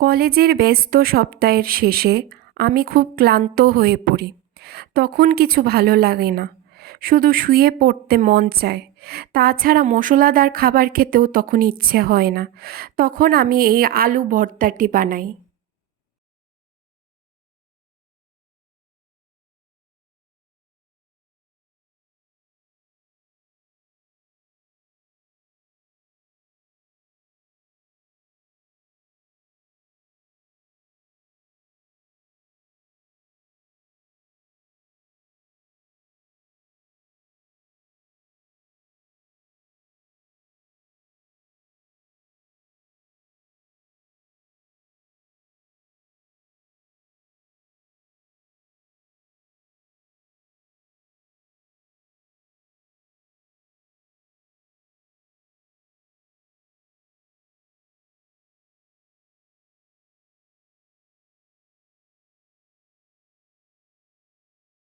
কলেজের ব্যস্ত সপ্তাহের শেষে আমি খুব ক্লান্ত হয়ে পড়ি। তখন কিছু ভালো লাগে না, শুধু শুয়ে পড়তে মন চায়। তাছাড়া মশলাদার খাবার খেতেও তখন ইচ্ছে হয় না। তখন আমি এই আলু ভর্তাটি বানাই।